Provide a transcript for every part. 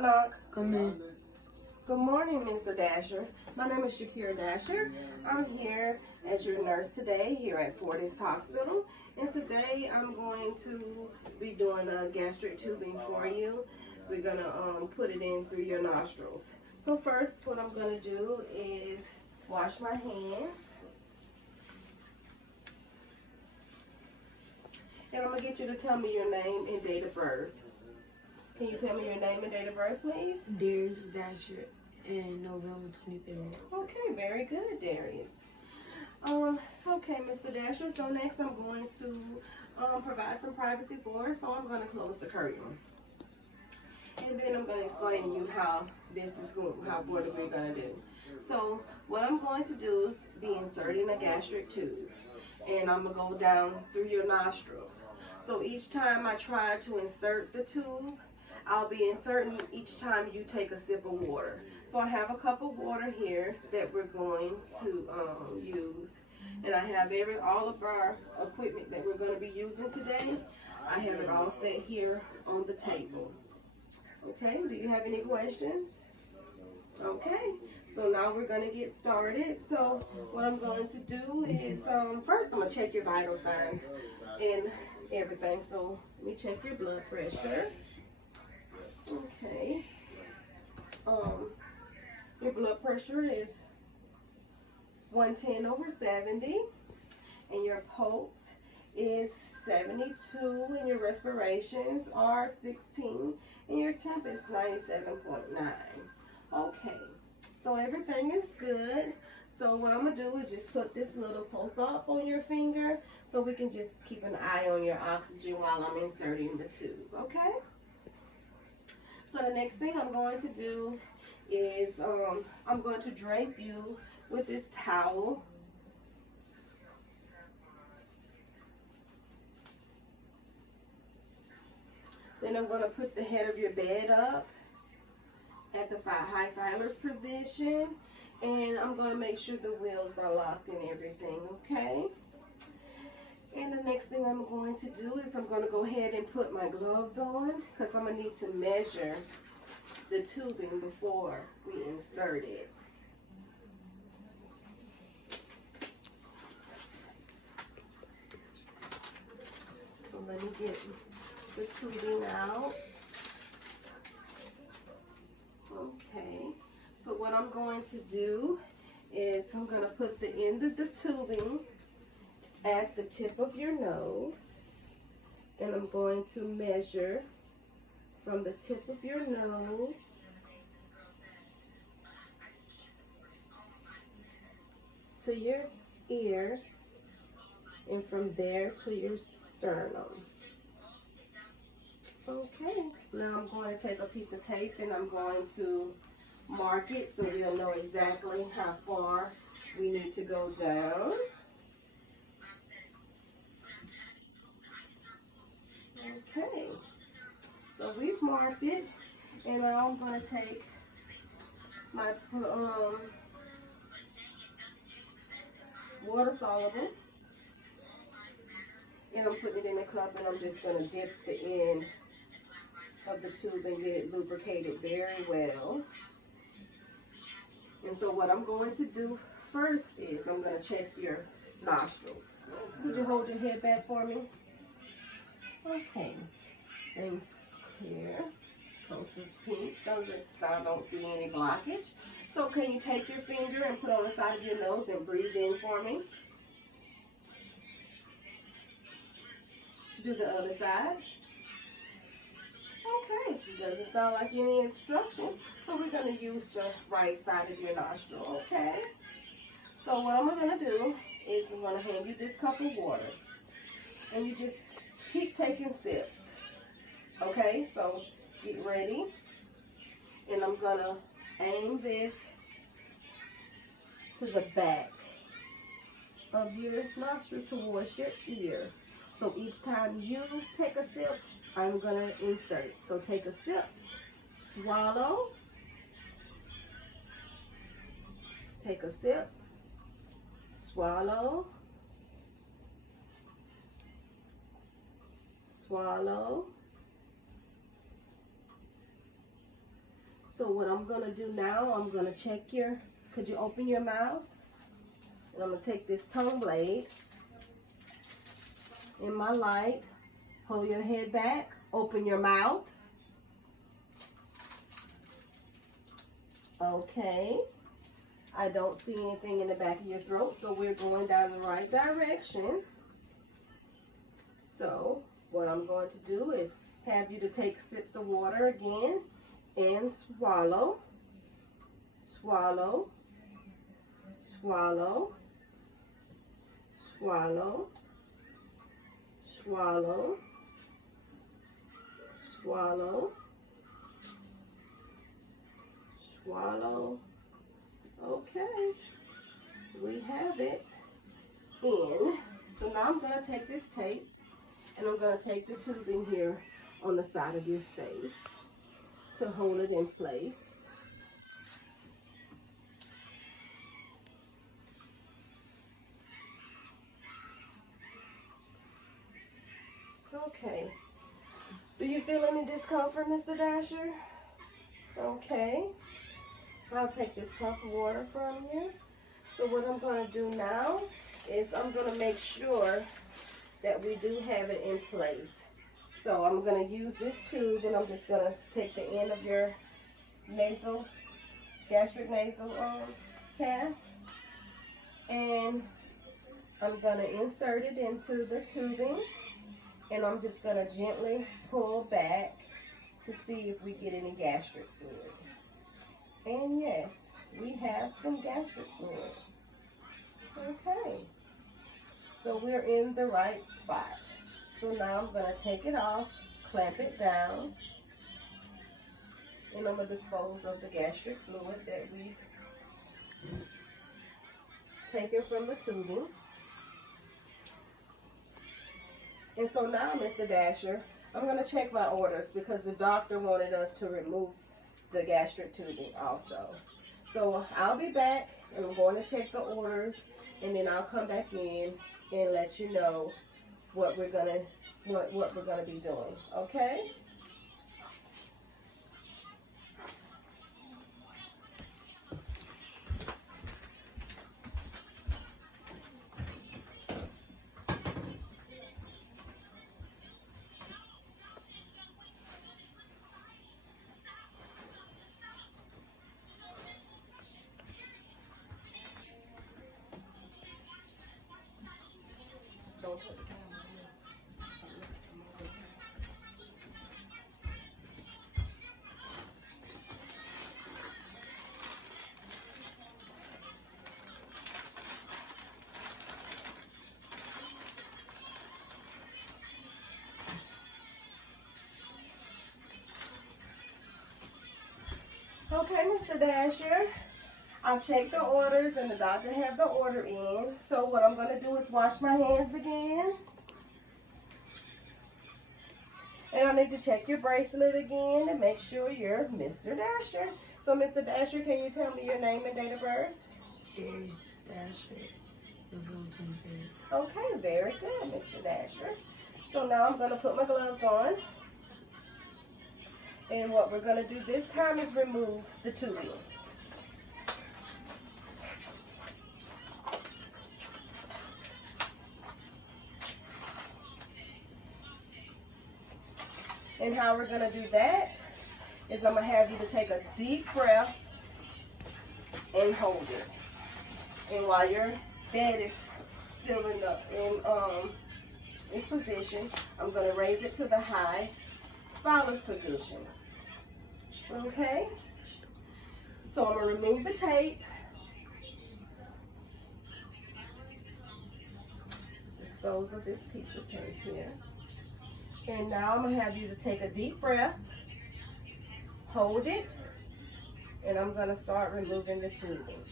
Knock, knock. Come in. Good morning, Mr. Dasher. My name is Shakira Dasher. I'm here as your nurse today here at Fortis Hospital. And today I'm going to be doing a gastric tubing for you. We're going to put it in through your nostrils. So first, what I'm going to do is wash my hands. And I'm going to get you to tell me your name and date of birth. Can you tell me your name and date of birth, please? Darius Dasher and November 23rd. Okay, very good, Darius. Okay, Mr. Dasher, so next I'm going to provide some privacy for us, so I'm going to close the curtain. And then I'm going to explain to you how what we're going to do. So what I'm going to do is be inserting a gastric tube, and I'm going to go down through your nostrils. So each time I try to insert the tube, I'll be inserting each time you take a sip of water. So I have a cup of water here that we're going to use. And I have all of our equipment that we're going to be using today. I have it all set here on the table. Okay, do you have any questions? Okay, so now we're going to get started. So what I'm going to do is, first I'm going to check your vital signs and everything. So let me check your blood pressure. Okay. Your blood pressure is 110/70, and your pulse is 72, and your respirations are 16, and your temp is 97.9. Okay, so everything is good. So what I'm gonna do is just put this little pulse up on your finger, so we can just keep an eye on your oxygen while I'm inserting the tube. Okay. So the next thing I'm going to do is I'm going to drape you with this towel. Then I'm going to put the head of your bed up at the high filers position, and I'm going to make sure the wheels are locked and everything, okay? And the next thing I'm going to do is I'm going to go ahead and put my gloves on, because I'm going to need to measure the tubing before we insert it. So let me get the tubing out. Okay, so what I'm going to do is I'm going to put the end of the tubing at the tip of your nose, and I'm going to measure from the tip of your nose to your ear, and from there to your sternum. Okay, now I'm going to take a piece of tape and I'm going to mark it so we'll know exactly how far we need to go down. Okay, so we've marked it, and now I'm going to take my water soluble, and I'm putting it in a cup, and I'm just going to dip the end of the tube and get it lubricated very well. And so what I'm going to do first is I'm going to check your nostrils. Could you hold your head back for me? Okay, things clear. Coast is pink. I don't see any blockage. So can you take your finger and put on the side of your nose and breathe in for me? Do the other side. Okay, doesn't sound like any instruction. So we're going to use the right side of your nostril, okay? So what I'm going to do is I'm going to hand you this cup of water, and you just keep taking sips. Okay, so get ready, and I'm gonna aim this to the back of your nostril towards your ear. So each time you take a sip, I'm gonna insert. So take a sip, swallow, take a sip, swallow, swallow, So what I'm gonna do now, I'm gonna check could you open your mouth? And I'm gonna take this tongue blade in my light, hold your head back, open your mouth. Okay. I don't see anything in the back of your throat, so we're going down the right direction. So what I'm going to do is have you to take sips of water again and swallow, swallow, swallow, swallow, swallow, swallow, swallow. Okay, we have it in. So now I'm going to take this tape and I'm going to take the tubing here on the side of your face to hold it in place. Okay. Do you feel any discomfort, Mr. Dasher? Okay. I'll take this cup of water from you. So what I'm going to do now is I'm going to make sure that we do have it in place. So I'm going to use this tube and I'm just going to take the end of your gastric nasal calf, and I'm going to insert it into the tubing, and I'm just going to gently pull back to see if we get any gastric fluid. And yes, we have some gastric fluid. Okay, so we're in the right spot. So now I'm going to take it off, clamp it down, and I'm going to dispose of the gastric fluid that we've taken from the tubing. And so now, Mr. Dasher, I'm going to check my orders because the doctor wanted us to remove the gastric tubing also. So I'll be back and I'm going to check the orders, and then I'll come back in and let you know what we're gonna be doing. Okay? Don't put the camera on. Okay, Mr. Dasher, I've checked the orders and the doctor have the order in. So what I'm going to do is wash my hands again. And I need to check your bracelet again to make sure you're Mr. Dasher. So Mr. Dasher, can you tell me your name and date of birth? Aries Dasher, November 23rd. Okay, very good, Mr. Dasher. So now I'm going to put my gloves on. And what we're going to do this time is remove the tubing. And how we're going to do that is I'm going to have you to take a deep breath and hold it. And while your head is still in this position, I'm going to raise it to the high Fowler's position. Okay? So I'm going to remove the tape. Dispose of this piece of tape here. And now I'm going to have you to take a deep breath, hold it, and I'm going to start removing the tubing.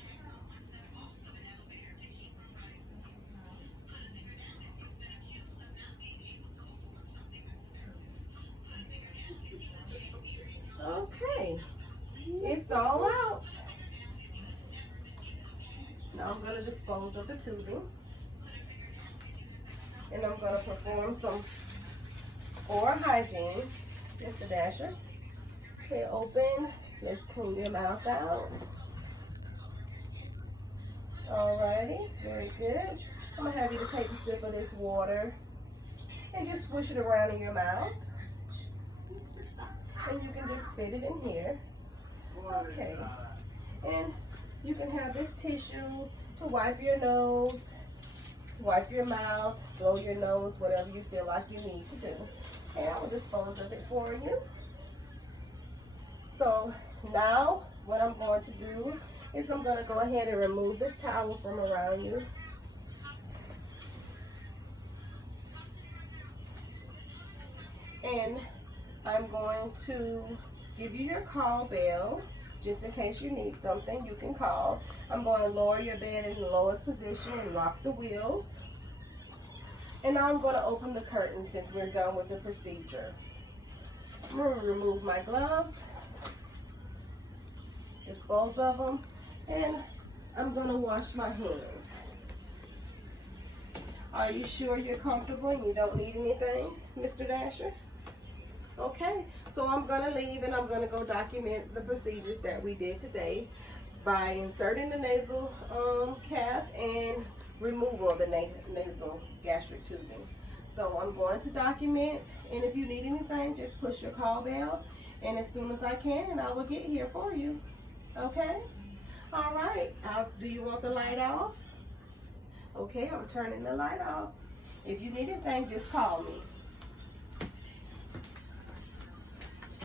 Okay, it's all out. Now I'm going to dispose of the tubing, and I'm going to perform some oral hygiene. Mr. Dasher, okay, open Let's clean your mouth out. Alrighty, very good. I'm gonna have you to take a sip of this water and just swish it around in your mouth. And you can just spit it in here. Okay. And you can have this tissue to wipe your nose, wipe your mouth, blow your nose, whatever you feel like you need to do. And I will dispose of it for you. So now what I'm going to do is I'm going to go ahead and remove this towel from around you. And I'm going to give you your call bell, just in case you need something, you can call. I'm going to lower your bed in the lowest position and lock the wheels. And now I'm going to open the curtain since we're done with the procedure. I'm going to remove my gloves, dispose of them, and I'm going to wash my hands. Are you sure you're comfortable and you don't need anything, Mr. Dasher? Okay, so I'm going to leave and I'm going to go document the procedures that we did today by inserting the nasal cap and removal of the nasal gastric tubing. So I'm going to document, and if you need anything, just push your call bell, and as soon as I can, I will get here for you. Okay? All right. Do you want the light off? Okay, I'm turning the light off. If you need anything, just call me.